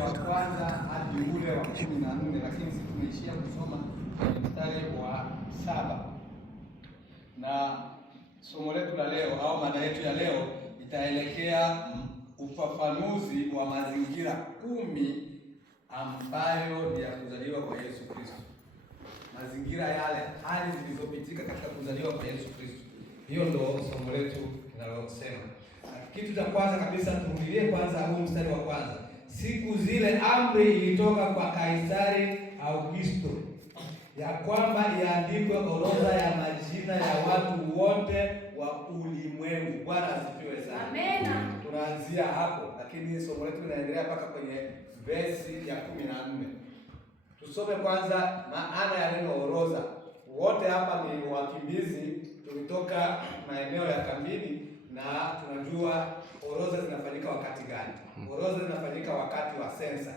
wa kwanza hadi ule wa 14, lakini sisi tumeishia kusoma mstari wa 7. Na somo letu la leo au mada yetu ya leo itaelekea ufafanuzi wa mazingira 10 ambayo ni ya kuzaliwa kwa Yesu Kristo. Mazingira yale, hali zilizopitika katika kuzaliwa kwa Yesu Kristo. Hiyo ndio somo letu linalosema. Kitu cha kwanza kabisa turudilie kwanza huu mstari wa kwanza. Siku zile amri ilitoka kwa Kaisari Augusto ya kwamba iandikwe orodha ya majina ya watu wote wa ulimwengu. Bwana asifiwe sana. Amen. Tunaanzia hapo, lakini somo letu linaendelea mpaka kwenye verse ya 14. Tusome kwanza maana ya neno orodha. Wote hapa ni wakimbizi, tulitoka maeneo ya kambini na tunajua orodha zinafanyika wakati gani? Orodha zinafanyika wakati wa sensa.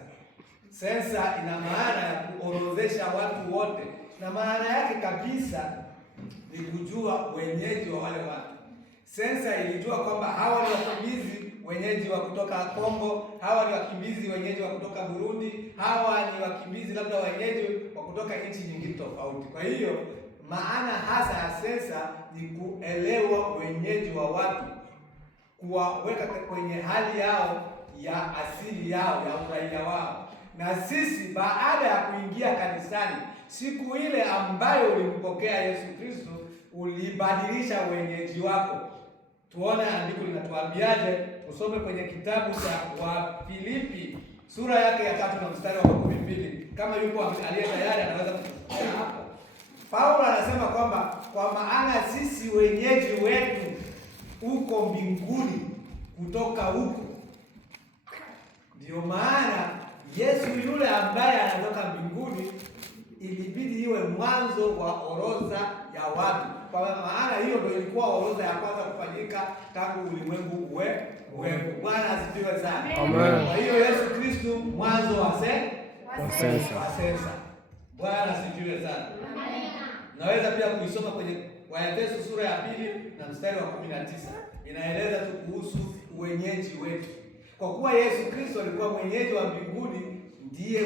Sensa ina maana ya kuorodhesha watu wote, na maana yake kabisa ni kujua wenyeji wa wale watu. Sensa ilijua kwamba hawa ni wakimbizi wenyeji wa kutoka Kongo, hawa ni wakimbizi wenyeji wa kutoka Burundi, hawa ni wakimbizi labda wenyeji wa kutoka nchi nyingine tofauti. Kwa hiyo maana hasa ya sensa ni kuelewa wenyeji wa watu, kuwaweka kwenye hali yao ya asili yao ya uraia wao. Na sisi baada ya kuingia kanisani, siku ile ambayo ulimpokea Yesu Kristo, ulibadilisha wenyeji wako. Tuone andiko linatuambiaje. Tusome kwenye kitabu cha Wafilipi sura yake ya 3 na mstari wa 12. Kama yuko aliye tayari anaweza kufikia hapo. Paulo anasema kwamba kwa maana sisi wenyeji wetu uko mbinguni kutoka huko. Ndio maana Yesu yule ambaye anatoka mbinguni ilibidi iwe mwanzo wa orodha ya watu. Kwa maana hiyo ndio ilikuwa orodha ya kwanza kufanyika tangu ulimwengu uwepo. Bwana asifiwe sana. Amen. Kwa hiyo Yesu Kristo mwanzo wa sensa. Bwana asifiwe sana. Amen. Naweza pia kuisoma kwenye Waefeso sura ya 2 na mstari wa 19. Inaeleza tu kuhusu wenyeji wetu. Kwa kuwa Yesu Kristo alikuwa mwenyeji wa mbinguni, ndiye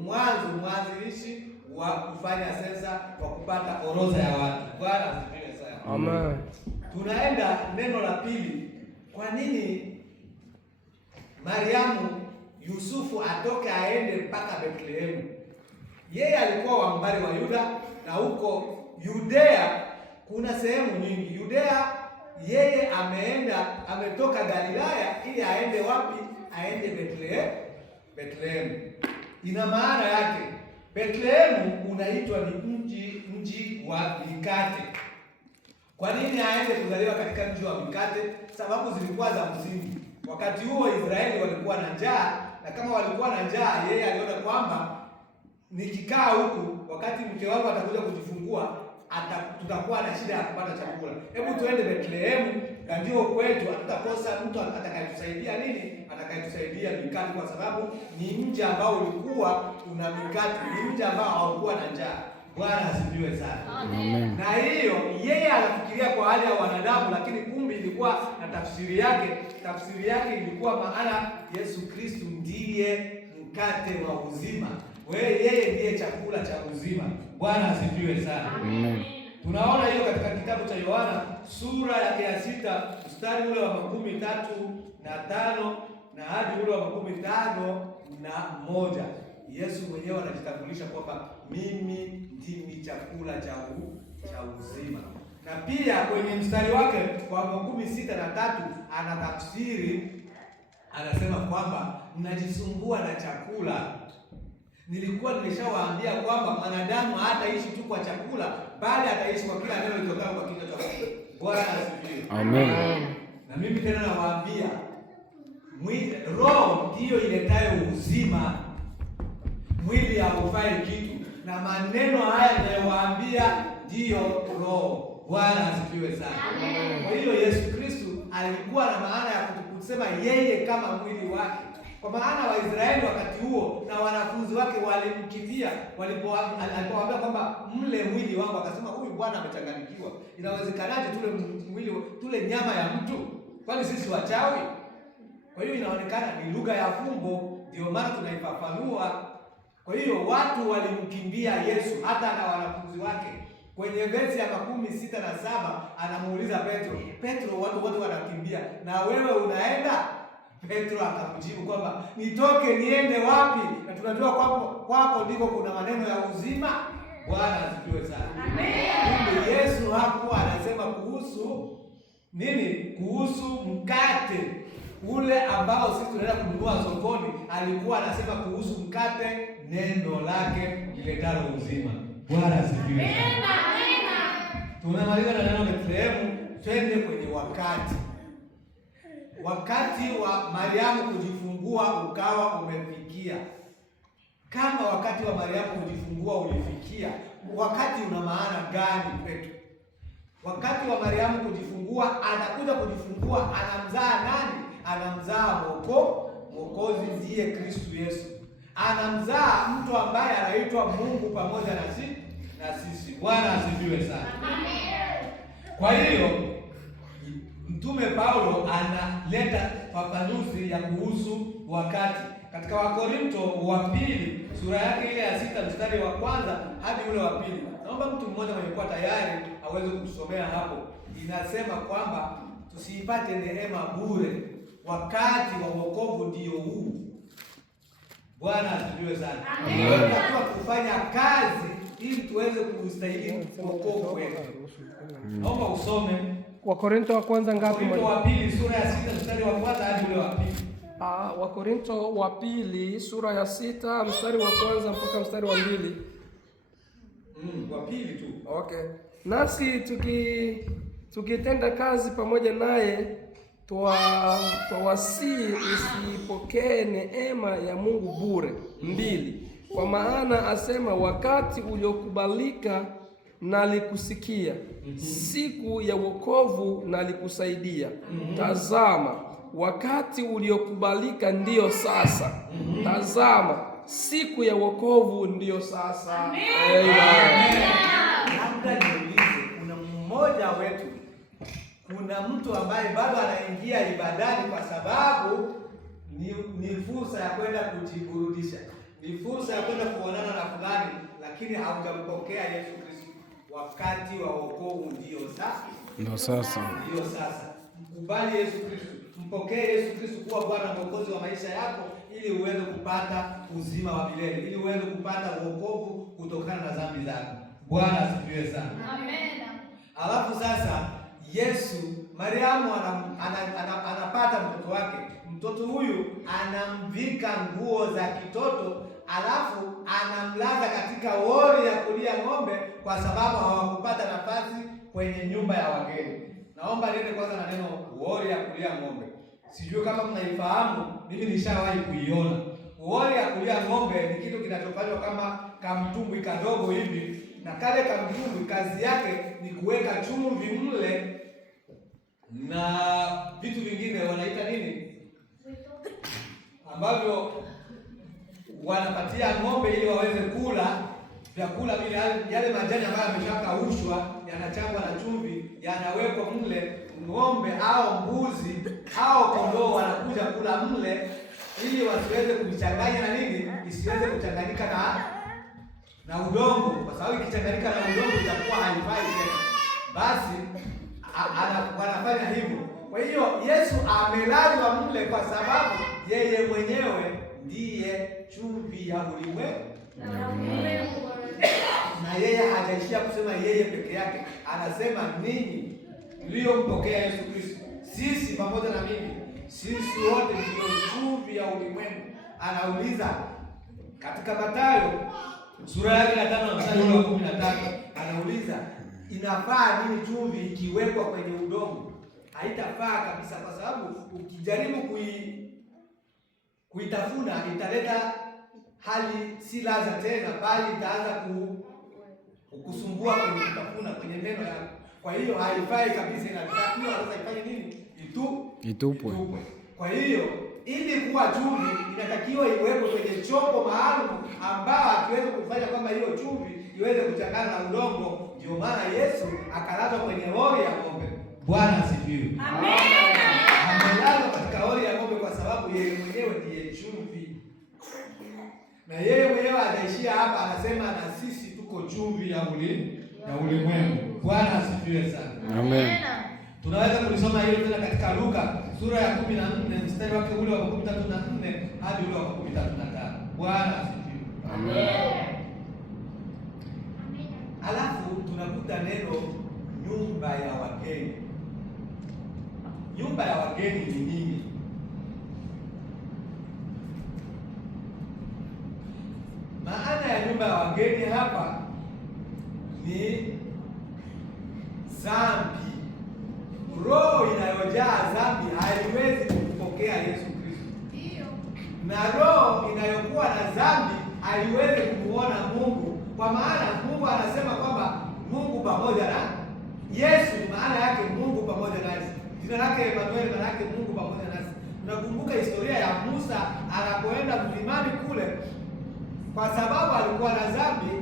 mwanzilishi wa kufanya sensa, wa kupata orodha ya watu. Bwana asifiwe sana. Amen. Tunaenda neno la pili. Kwa nini Mariamu Yusufu atoke aende mpaka Bethlehemu? Yeye alikuwa wa mbari wa Yuda, na huko Yudea kuna sehemu nyingi. Yudea yeye ametoka Galilaya ili aende wapi? Aende Bethlehemu. Ina maana yake Bethlehemu unaitwa ni mji wa mikate. Kwa nini aende kuzaliwa katika mji wa mikate? Sababu zilikuwa za msingi. Wakati huo Israeli walikuwa na njaa, na kama walikuwa na njaa, yeye aliona kwamba nikikaa huku wakati mke wangu atakuja kujifungua tutakuwa na shida ya kupata chakula. Hebu tuende Bethlehemu, na ndio kwetu hatutakosa mtu atakayetusaidia nini? Atakayetusaidia mikate, kwa sababu ni mji ambao ulikuwa una mikate, ni mji ambao haukuwa na njaa. Bwana asifiwe sana. Amen. Na hiyo yeye anafikiria kwa hali ya wanadamu, lakini kumbe ilikuwa na tafsiri yake. Tafsiri yake ilikuwa maana Yesu Kristo ndiye mkate wa uzima. Yeye ndiye chakula cha uzima. Bwana asifiwe sana. Amen. Tunaona hiyo katika kitabu cha Yohana sura yake ya 6 mstari ule wa 13 na hadi ule wa 15. Yesu mwenyewe anajitambulisha kwamba mimi ndimi chakula cha uzima. Na pia kwenye mstari wake wa 16:3 anatafsiri, anasema kwamba mnajisumbua na chakula. Nilikuwa nimeshawaambia kwamba mwanadamu hataishi tu kwa chakula, bali ataishi kwa kila neno litokalo kwa kinywa cha Mungu. Bwana asifiwe. Amen. Na mimi tena nawaambia, roho ndiyo iletayo uzima, mwili haufai kitu. Na maneno haya ninayowaambia ndiyo roho. Bwana asifiwe sana. Amen. Kwa hiyo Yesu Kristo alikuwa na maana ya kusema yeye kama mwili wake. Kwa maana Waisraeli wakati huo na wanafunzi wake walimkimbia alipowaambia kwamba mle mwili wangu, akasema huyu bwana amechanganyikiwa. Inawezekanaje tule nyama ya mtu? Kwani sisi wachawi? Kwa hiyo inaonekana ni lugha ya fumbo. ndio maana tunaifafanua. Kwa hiyo watu walimkimbia Yesu, hata na wanafunzi wake. Kwenye verse ya 16:7 anamuuliza Petro, Petro, watu wote wanakimbia, na wewe unaenda? Petro akamjibu kwamba nitoke niende wapi? Na tunajua kwako ndiko kuna maneno ya uzima. Bwana asifiwe sana. Amen. Yesu hakuwa anasema kuhusu nini? Kuhusu mkate ule ambao sisi tunaenda kununua sokoni. Alikuwa anasema kuhusu mkate, neno lake liletalo uzima. Bwana asifiwe sana. Tumemaliza na neno Bethlehemu, twende kwenye wakati. Wakati wa Mariamu kujifungua ukawa umefikia. Kama wakati wa Mariamu kujifungua ulifikia, wakati una maana gani kwetu? Wakati wa Mariamu kujifungua, anakuja kujifungua, anamzaa nani? Anamzaa Mwokozi, ndiye Kristo Yesu. Anamzaa mtu ambaye anaitwa Mungu pamoja na sisi. Bwana asifiwe sana. Kwa hiyo Mtume Paulo analeta fafanuzi ya kuhusu wakati katika Wakorinto wa pili sura yake ile ya 6 mstari wa kwanza hadi ule wa pili. Naomba mtu mmoja mwenye kuwa tayari aweze kusomea hapo. Inasema kwamba tusiipate neema bure, wakati wa wokovu ndio huu. Bwana asifiwe sana. Tunatakiwa kufanya kazi ili tuweze kustahili wokovu wetu. Naomba usome Wakorinto wa kwanza ngapi? Wakorinto wa pili sura ya 6 mstari wa kwanza hadi ule wa pili. Wakorinto wa pili sura ya 6 mstari wa kwanza mpaka mstari wa 2. Wa pili tu. Okay. Nasi tukitenda kazi pamoja naye twawasihi usipokee neema ya Mungu bure. 2. Kwa maana asema wakati uliokubalika nalikusikia, siku ya wokovu nalikusaidia. Tazama, wakati uliokubalika ndiyo sasa. Tazama, siku ya wokovu ndiyo sasa. Amen. Labda niulize, kuna mmoja wetu, kuna mtu ambaye bado anaingia ibadani kwa sababu ni fursa ya kwenda kujiburudisha, ni fursa ya kwenda kuonana na fulani, lakini haujampokea Yesu Kristo. Wakati wa wokovu ndio sasa. Mkubali Yesu Kristo, mpokee Yesu Kristo kuwa Bwana na Mwokozi wa maisha yako, ili uweze kupata uzima wa milele, ili uweze kupata wokovu kutokana na dhambi zako. Bwana asifiwe sana. Amen. Alafu sasa Yesu, Mariamu anapata mtoto wake. Mtoto huyu anamvika nguo za kitoto, alafu anamlaza katika wori ya kulia ng'ombe, kwa sababu hawakupata nafasi kwenye nyumba ya wageni. Naomba niende kwanza na neno wori ya kulia ng'ombe. Sijui kama mnaifahamu, mimi nishawahi kuiona. Wori ya kulia ng'ombe ni kitu kinachofanywa kama kamtumbwi kadogo hivi, na kale kamtumbwi kazi yake ni kuweka chumvi mle na vitu vingine wanaita nini, ambavyo wanapatia ng'ombe ili waweze kula vyakula vile. Yale majani ambayo yameshakaushwa yanachangwa na chumvi, yanawekwa mle. Ng'ombe au mbuzi au kondoo wanakuja kula mle ili wasiweze kuchanganya na nini, isiweze kuchanganyika na udongo, kwa sababu ikichanganyika na udongo itakuwa haifai tena. Basi wanafanya hivyo. Kwa hiyo Yesu amelazwa mle kwa sababu yeye mwenyewe ndiye chumvi ya ulimwengu. Na yeye hajaishia kusema yeye peke yake, anasema ninyi mliompokea Yesu Kristo, sisi pamoja na mimi, sisi wote ndio chumvi ya ulimwengu. Anauliza katika Mathayo sura yake ya 5 mstari wa 13, anauliza inafaa nini chumvi ikiwekwa kwenye udongo? Haitafaa kabisa, kwa sababu ukijaribu kuitafuna italeta hali si ladha tena, bali itaanza kukusumbua kwenye kutafuna kwenye meno yako. Kwa hiyo haifai kabisa, inatakiwa sasa ifanye nini? Itupwe. Kwa hiyo ili kuwa chumvi inatakiwa iwekwe kwenye chombo maalum ambao akiweza kufanya kwamba hiyo chumvi iweze kuchangana na udongo. Ndio maana Yesu akalazwa kwenye hori ya ng'ombe. Bwana asifiwe. Amen. Amelazwa katika hori ya ng'ombe kwa sababu yeye mwenyewe ndiye chumvi na yeye mwenyewe anaishia hapa, anasema na sisi tuko chumvi ya ulimwengu. Bwana asifiwe sana. Amen. Tunaweza kulisoma hilo tena katika Luka sura ya 14 mstari wake ule wa 34 hadi ule wa 35. Bwana asifiwe. Amen. Alafu tunakuta neno nyumba ya wageni. Nyumba ya wageni ni nini? Maana ya nyumba ya wageni hapa ni dhambi. Roho inayojaa dhambi haiwezi kumpokea Yesu Kristo. Na roho inayokuwa na dhambi haiwezi kumuona Mungu, kwa maana Mungu anasema kwamba Mungu pamoja na Yesu, maana yake Mungu pamoja nasi. Jina lake Emmanuel, maana yake Mungu pamoja nasi. Unakumbuka historia ya Musa anapoenda mlimani kule, kwa sababu alikuwa na dhambi.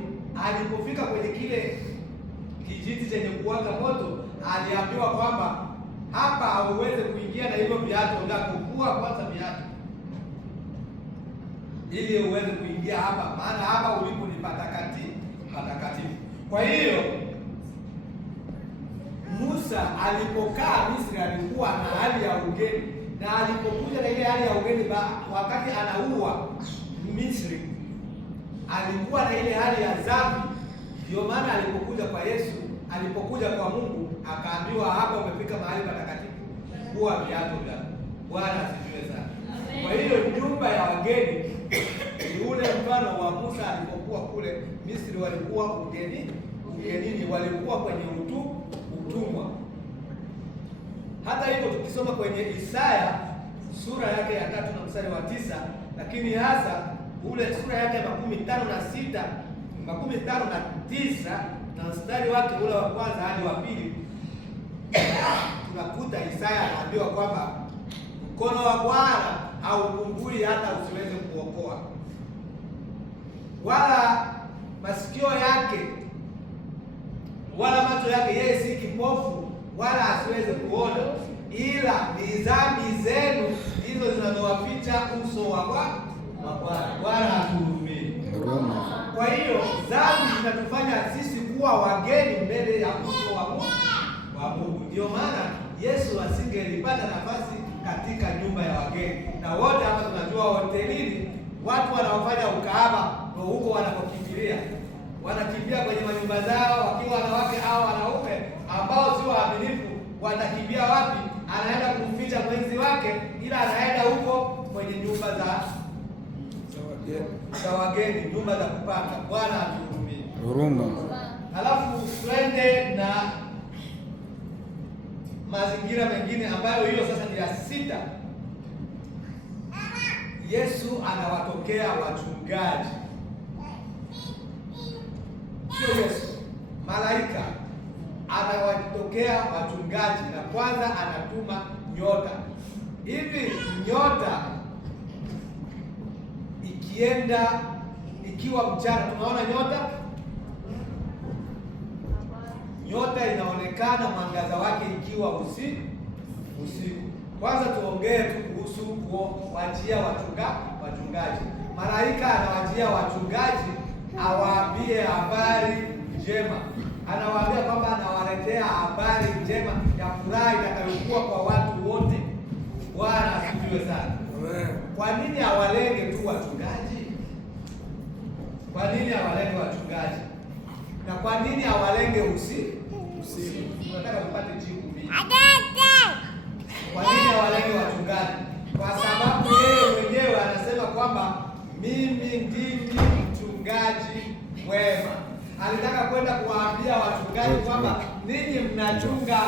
Alipofika kwenye kile kijiti chenye kuwaka moto, aliambiwa kwamba hapa hauweze kuingia na hivyo viatu vyako, vua kwanza viatu ili uweze kuingia hapa, maana hapa ulipo ni patakatifu. Kwa hiyo Musa alipokaa Misri alikuwa na hali ya ugeni, na alipokuja na ile hali ya ugeni wakati anaua Misri alikuwa na ile hali ya dhambi. Ndio maana alipokuja kwa Yesu, alipokuja kwa Mungu, akaambiwa hapa umefika mahali patakatifu, vua viatu vyako. Bwana asifiwe sana. Kwa hiyo nyumba ya wageni ni ule mfano wa Musa alipokuwa kule Misri, walikuwa ugenini, walikuwa kwenye utumwa. Hata hivyo tukisoma kwenye Isaya sura yake ya 3 na mstari wa 9, lakini hasa ule sura yake ya 56, 59 na mstari wake ule wa kwanza hadi wa pili, tunakuta Isaya anaambiwa kwamba mkono wa Bwana haupungui hata usiweze kuokoa, wala masikio yake wala macho yake yeye si kipofu wala asiweze kuona, ila ni dhambi zenu hizo zinazowaficha uso wa Bwana. Bwana atuhurumie. Kwa hiyo dhambi zinatufanya sisi kuwa wageni mbele ya uso wa Mungu. Ndio maana Yesu asingelipata nafasi katika nyumba ya wageni. Na wote hapa tunajua hotelini watu wanaofanya ukahaba ndio huko wanapokimbilia. Wanakimbia kwenye manyumba zao wakiwa wanawake au wanaume ambao sio waaminifu. Wanakimbia wapi? Anaenda kumficha mwenzi wake, ila anaenda huko kwenye nyumba za wageni, nyumba za kupanga. Bwana atuhurumie. Huruma. Halafu twende na mazingira mengine ambayo hiyo sasa ni ya 6. Yesu anawatokea wachungaji. Sio Yesu, malaika anawatokea wachungaji, na kwanza anatuma nyota. Hivi nyota ikiwa mchana, tunaona nyota inaonekana mwangaza wake ikiwa usiku. Kwanza tuongee tu kuhusu kuwajia wachungaji. Malaika anawajia wachungaji awaambie habari njema. Anawaambia kwamba anawaletea habari njema ya furaha itakayokuwa kwa watu wote. Bwana asifiwe sana. Kwa nini hawalenge tu wachungaji? Kwa nini hawalenge wachungaji? Na kwa nini hawalenge usiku? Tunataka kupata jibu hili. Kwa nini hawalenge wachungaji? Kwa sababu yeye mwenyewe anasema kwamba mimi ndimi mchungaji mwema. Alitaka kwenda kuwaambia wachungaji kwamba ninyi mnachunga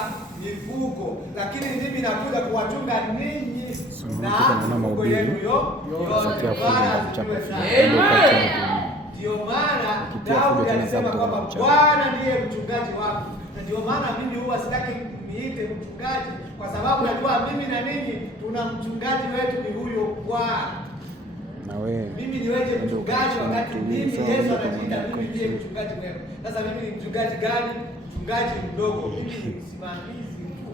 mifugo, lakini mimi nakuja kuwachunga ninyi na mifugo yenu yote. Ndio maana Daudi alisema kwamba Bwana ndiye mchungaji wako. Na ndio maana mimi huwa sitaki niite mchungaji, kwa sababu najua mimi na ninyi tuna mchungaji wetu, ni huyo Bwana. Na wewe mimi niweje mchungaji wakati mimi Yesu anajiita mimi ndiye mchungaji mwema? Sasa mimi ni mchungaji gani? Mchungaji mdogo. Mimi ni msimamizi tu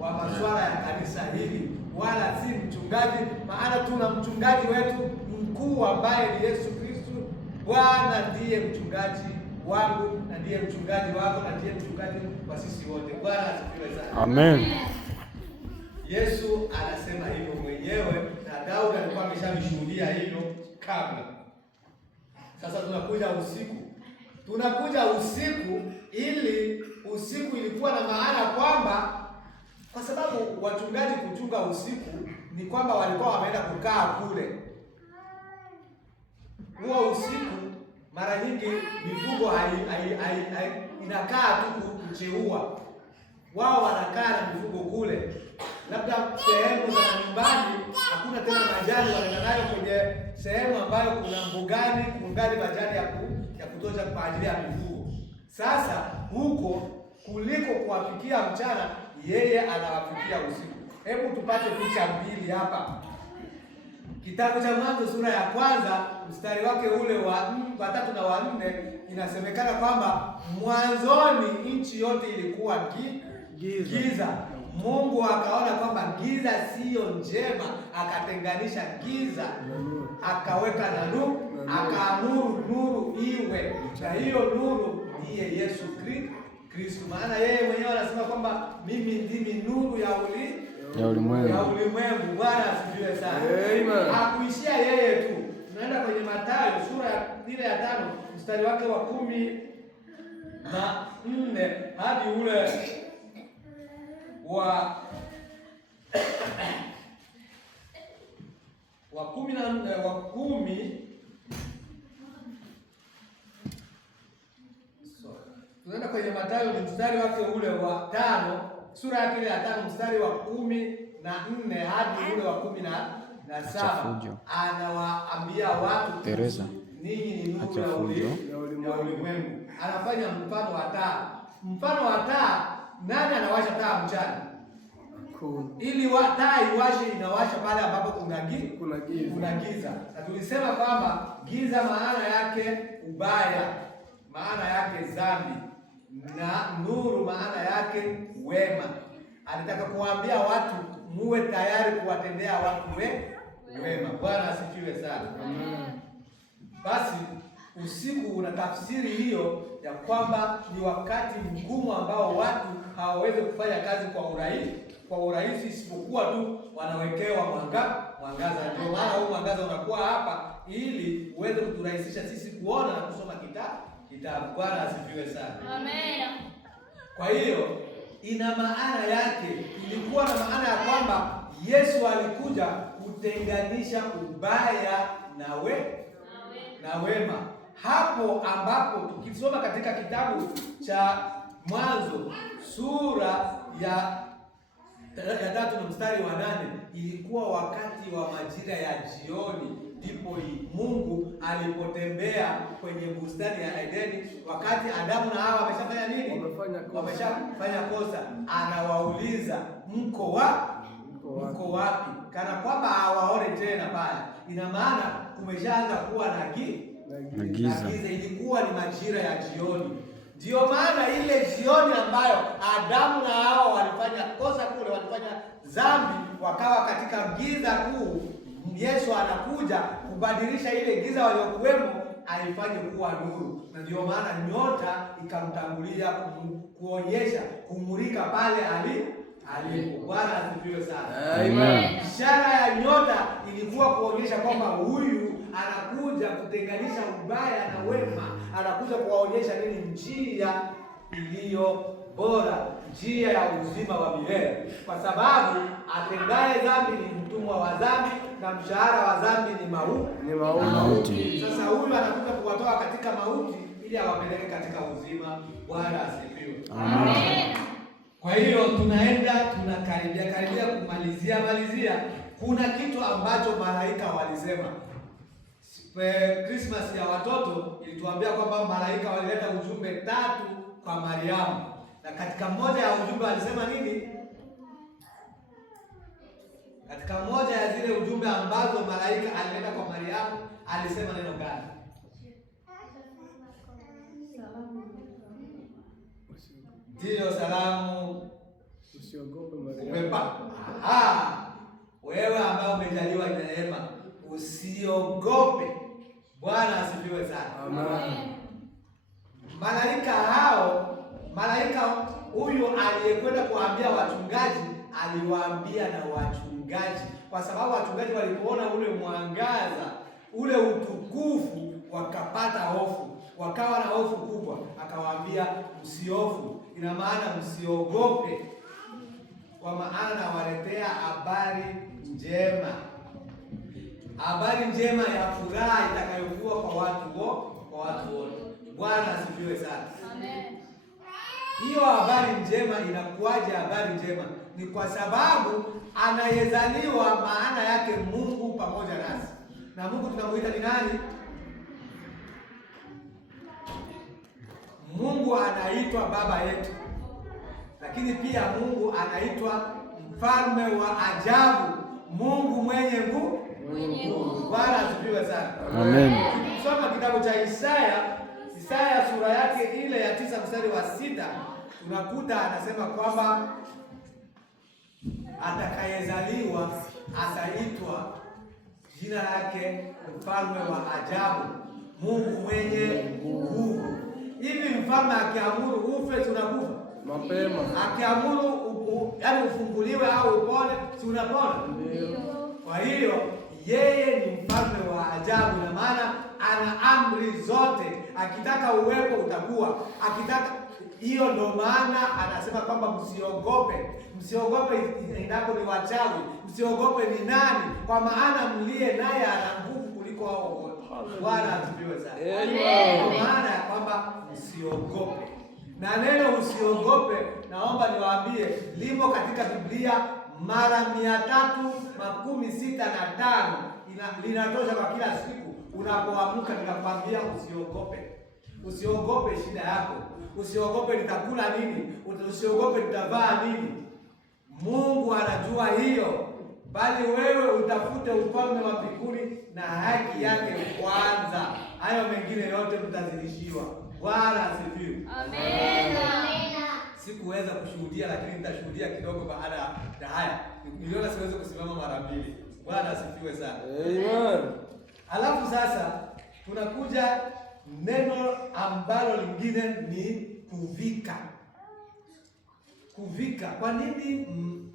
wa masuala ya kanisa hili, wala si mchungaji, maana tuna mchungaji wetu mkuu ambaye ni Yesu Kristo Bwana ndiye mchungaji wangu na ndiye mchungaji wako na ndiye mchungaji wa sisi wote. Bwana asifiwe sana. Amen. Yesu anasema hivyo mwenyewe na Daudi alikuwa ameshamshuhudia hilo kabla. Sasa tunakuja usiku ili usiku ilikuwa na maana kwamba kwa sababu wachungaji kuchunga usiku ni kwamba walikuwa wameenda kukaa kule. Huo usiku mara nyingi mifugo inakaa tu kucheua. Wao wanakaa na mifugo kule. Labda sehemu za nyumbani hakuna tena majani, wanaenda nayo kwenye sehemu ambayo kuna mbugani majani ya kutosha kwa ajili ya mifugo. Sasa huko kuliko kuwafikia mchana, yeye anawafikia usiku. Hebu tupate picha mbili hapa. Kitabu cha Mwanzo sura ya 1 mstari wake ule wa 3 na wa 4 inasemekana kwamba mwanzoni nchi yote ilikuwa giza. Mungu akaona kwamba giza siyo njema, akatenganisha giza, akaweka na nuru, akaamuru nuru iwe. Na hiyo nuru ndiye Yesu Kristo. Maana yeye mwenyewe anasema kwamba mimi ndimi nuru ya ulimwengu. Bwana asifiwe sana. Amen. Hakuishia yeye tu. Tunaenda kwenye Mathayo sura ile ya 5 mstari wake wa 14 hadi ule wa 10. Tunaenda kwenye Mathayo ni mstari wake ule wa 5, sura yake ya 5 mstari wa 14 hadi ule wa 17. Anawaambia watu, ninyi ni nuru ya ulimwengu. Anafanya mfano wa taa. Mfano wa taa, nani anawasha taa mchana? Ili taa iwashe, inawasha pale ambapo kuna giza. Na tulisema kwamba giza maana yake ubaya, maana yake dhambi, na nuru maana yake wema. Alitaka kuwaambia watu muwe tayari kuwatendea watu wema. Bwana asifiwe sana. Basi usiku una tafsiri hiyo ya kwamba ni wakati mgumu ambao watu hawawezi kufanya kazi kwa urahisi isipokuwa tu wanawekewa mwangaza. Ndio maana huu mwangaza unakuwa hapa ili uweze kuturahisisha sisi kuona na kusoma kitabu. Bwana asifiwe sana. Amen. Kwa hiyo ina maana yake, ilikuwa na maana ya kwamba Yesu alikuja kutenganisha ubaya na wema. Hapo ambapo tukisoma katika kitabu cha Mwanzo sura ya 3 na mstari wa 8, ilikuwa wakati wa majira ya jioni, ndipo Mungu alipotembea kwenye bustani ya Edeni, wakati Adamu na Hawa wameshafanya nini? Wameshafanya kosa. Anawauliza mko wapi? Kana kwamba hawaone tena pale. Ina maana kumeshaanza kuwa na giza. Ilikuwa ni majira ya jioni. Ndio maana ile jioni ambayo Adamu na Hawa walifanya kosa kule, walifanya dhambi, wakawa katika giza kuu, Yesu anakuja kubadilisha ile giza waliokuwemo aifanye kuwa nuru. Na ndio maana nyota ikamtangulia kuonyesha, kumulika pale alipo. Bwana asifiwe sana. Amen. Ishara ya nyota ilikuwa kuonyesha kwamba huyu anakuja kutenganisha ubaya na wema, anakuja kuwaonyesha nini? Njia iliyo bora, njia ya uzima wa milele, kwa sababu atendaye dhambi ni mtumwa wa dhambi na mshahara wa dhambi ni mauti. Sasa huyu anakuja kuwatoa katika mauti ili awapeleke katika uzima. Bwana asifiwe. Amen. Kwa hiyo tunakaribia kumalizia. Kuna kitu ambacho malaika walisema. Christmas ya watoto ilituambia kwamba malaika walileta ujumbe 3 kwa Mariamu. Na katika moja ya ujumbe alisema nini? Katika moja ya zile ujumbe ambazo malaika alileta kwa Mariamu, alisema neno gani? Ndiyo, salamu, usiogope Mariamu. Wewe ambao umejaliwa neema, usiogope Bwana asifiwe sana. Amen. Malaika huyu aliyekwenda kuambia wachungaji, aliwaambia na wachungaji, kwa sababu wachungaji walipoona ule mwangaza, ule utukufu, wakapata hofu, wakawa na hofu kubwa. Akawaambia msihofu, ina maana msiogope, kwa maana nawaletea habari njema, habari njema ya furaha itakayokuwa kwa watu wote. Bwana asifiwe sana. Amen. Hiyo habari njema inakuwaje? Habari njema ni kwa sababu anayezaliwa, maana yake Mungu pamoja nasi. Na Mungu tunamuita ni nani? Mungu anaitwa baba yetu, lakini pia Mungu anaitwa mfalme wa ajabu, Mungu mwenye nguvu. Bwana asifiwe sana. Amen. Soma kitabu cha Isaya sura yake ile ya 9 mstari wa 6, tunakuta anasema kwamba atakayezaliwa ataitwa jina lake mfalme wa ajabu, Mungu mwenye nguvu. Hivi mfalme akiamuru ufe, tunakufa mapema. Akiamuru yaani ufunguliwe au upone, si unapona? Kwa hiyo yeye ni mfalme wa ajabu, na maana ana amri zote. Akitaka uwepo utakuwa, akitaka. Hiyo ndo maana anasema kwamba msiogope endapo ni wachawi, msiogope ni nani, kwa maana mliye naye ana nguvu kuliko hao wote. Bwana asifiwe sana. Kwa maana ya kwamba msiogope, na neno usiogope, naomba niwaambie, limo katika Biblia mara 365. Linatosha kwa kila siku unapoamka. Ninakwambia usiogope. Usiogope shida yako, usiogope nitakula nini, usiogope nitavaa nini. Mungu anajua hiyo, bali wewe utafute ufalme wa mbinguni na haki yake kwanza, hayo mengine yote mtazidishiwa. Bwana asifiwe. Amen. Sikuweza kushuhudia, lakini nitashuhudia kidogo baada ya haya. Niliona siwezi kusimama mara mbili. Bwana asifiwe sana. Amen. Alafu sasa tunakuja neno ambalo lingine ni kuvika. Kuvika. Kwa nini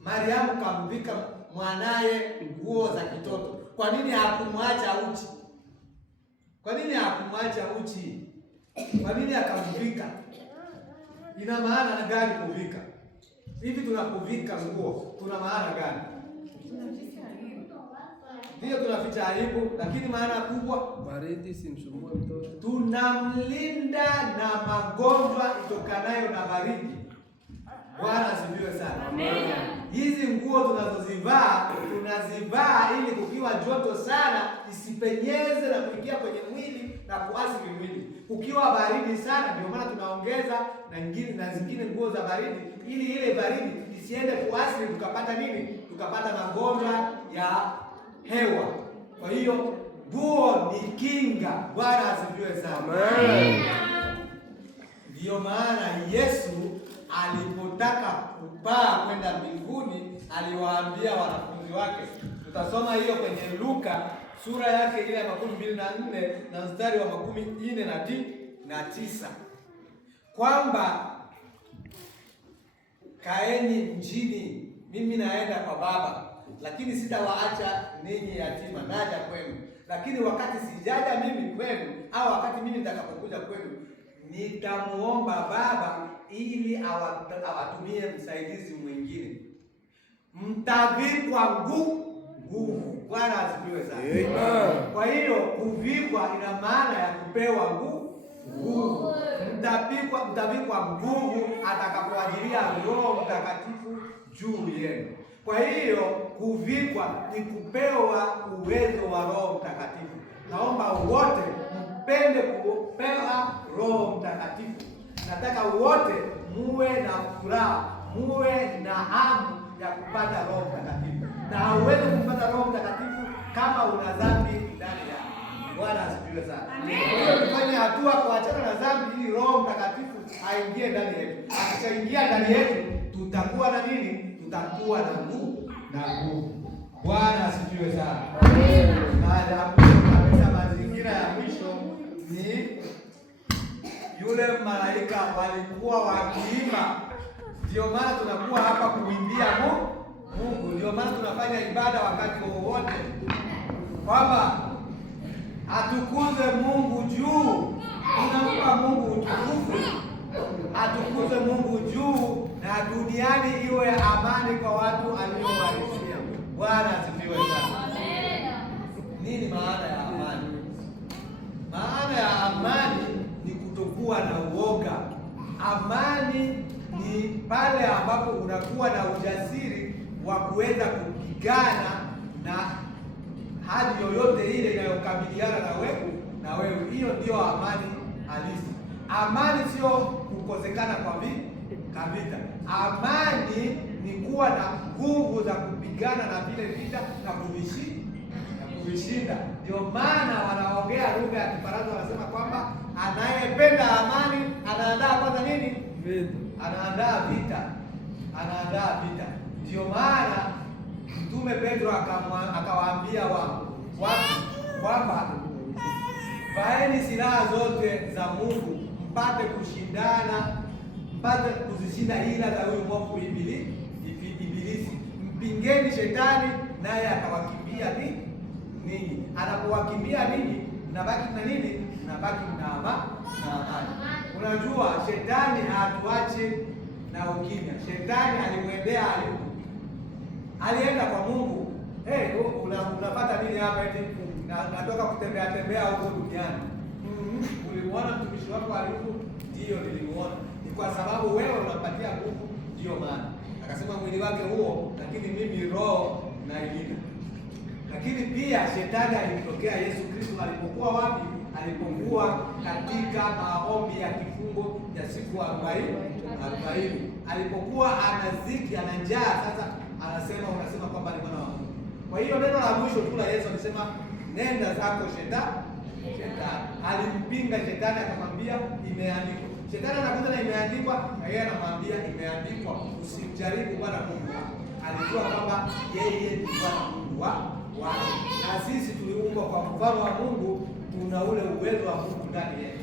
Mariamu kamvika mwanaye nguo za kitoto? Kwa nini hakumwacha uchi? Kwa nini hakumwacha uchi? Kwa nini akamvika? Ina maana gani kuvika? Hivi tunakuvika nguo, tuna maana gani? Ndio tunaficha aibu, lakini maana kubwa, baridi simsumbue mtoto. Tunamlinda na magonjwa itokanayo na baridi. Bwana asifiwe sana. Amen. Hizi nguo tunazozivaa ili kukiwa joto sana isipenyeze na kuingia kwenye mwili na kuathiri mwili. Kukiwa baridi sana, ndio maana tunaongeza na zingine nguo za baridi, ili ile baridi isiende kuathiri, tukapata nini? Tukapata magonjwa ya hewa. Kwa hiyo nguo ni kinga. Bwana asifiwe sana. Amen. Ndiyo maana Yesu alipotaka kupaa kwenda mbinguni aliwaambia wanafunzi wake, tutasoma hiyo kwenye Luka sura yake ile ya 24 na mstari wa 49, kwamba kaeni mjini, mimi naenda kwa Baba, lakini sitawaacha ninyi yatima, naja kwenu. Lakini wakati sijaja mimi kwenu, au wakati mimi nitakapokuja kwenu, nitamuomba Baba ili awatumie msaidizi mwingine, mtavikwa nguvu. Bwana asifiwe sana. Amen. Kwa hiyo kuvikwa ina maana ya kupewa nguvu. Mtavikwa nguvu atakapoajilia Roho Mtakatifu juu yenu. Kwa hiyo kuvikwa ni kupewa uwezo wa Roho Mtakatifu. Naomba wote mpende kupewa Roho Mtakatifu. Nataka wote muwe na furaha, muwe na hamu ya kupata Roho Mtakatifu. Na hauwezi kupata Roho Mtakatifu kama una dhambi ndani yako. Bwana asifiwe sana. Kwa hiyo tufanye hatua kuachana na dhambi ili Roho Mtakatifu aingie ndani yetu. Akishaingia ndani yetu, tutakuwa na nini? Tutakuwa na nguvu. Bwana asifiwe sana. Na mazingira ya mwisho ni yule malaika walikuwa wakiimba. Ndio maana tunakuwa hapa kuimbia Mungu. Ndio maana tunafanya ibada wakati wowote, kwamba atukuze Mungu juu. Tunampa Mungu utukufu, atukuze Mungu juu, na duniani iwe amani kwa watu aliowaishia. Bwana asifiwe sana. Nini maana ya amani? Maana ya amani ni kutokuwa na uoga. Amani ni pale ambapo unakuwa na ujasiri wa kuweza kupigana na hali yoyote ile inayokabiliana na wewe. Hiyo ndio amani halisi. Amani sio kukosekana kwa vita. Amani ni kuwa na nguvu za kupigana na vile vita na kuvishinda. Ndio maana wanaongea lugha ya Kifaransa, wanasema kwamba anayependa amani anaandaa kwanza nini? Anaandaa vita. Ndio maana Mtume Petro akawaambia watu kwamba vaeni silaha zote za Mungu mpate kushindana, mpate kuzishinda hila za huyu mwovu Ibilisi. Mpingeni shetani naye atawakimbia ninyi. Anapowakimbia ninyi, mnabaki na nini? Mnabaki na amani. Unajua shetani hatuache na ukimya. Shetani alimwendea Ayubu, alienda kwa Mungu. Unapata nini hapa? Eti natoka kutembea huko duniani. Ulimuona mtumishi wako Ayubu? Ndio, nilimuona. Ni kwa sababu wewe unapatia nguvu, ndio maana akasema mwili wake huo, lakini mimi roho nailinda. Lakini pia shetani alimtokea Yesu Kristo alipokuwa wapi? Alipokuwa katika maombi ya kifungo ya siku 40. Alipokuwa ana dhiki, ana njaa, sasa unasema kwamba ni mwana wa Mungu. Kwa hiyo neno la mwisho tu la Yesu alisema, nenda zako shetani. Alimpinga shetani, akamwambia imeandikwa. Shetani anakuja na imeandikwa, na yeye anamwambia imeandikwa, usimjaribu Bwana Mungu wako. Alijua kwamba yeye ni Bwana Mungu wako. Na sisi tuliumbwa kwa mfano wa Mungu, tuna ule uwezo wa Mungu ndani yetu.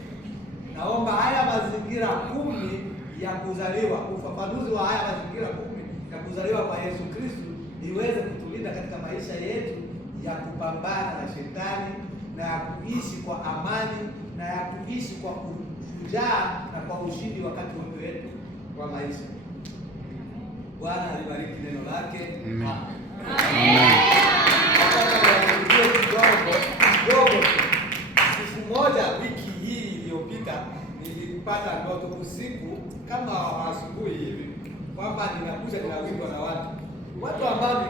Naomba haya mazingira 10 ya kuzaliwa, ufafanuzi wa haya mazingira 10 ya kuzaliwa kwa Yesu Kristo iweze kutulinda katika maisha yetu ya kupambana na shetani, na ya kuishi kwa amani, na ya kuishi kwa ushujaa na kwa ushindi wakati wote wetu wa maisha. Bwana alibariki neno lake. Kidogo. Siku moja wiki hii iliyopita nilipata ndoto usiku kama asubuhi hivi, kwamba ninawindwa na watu ambao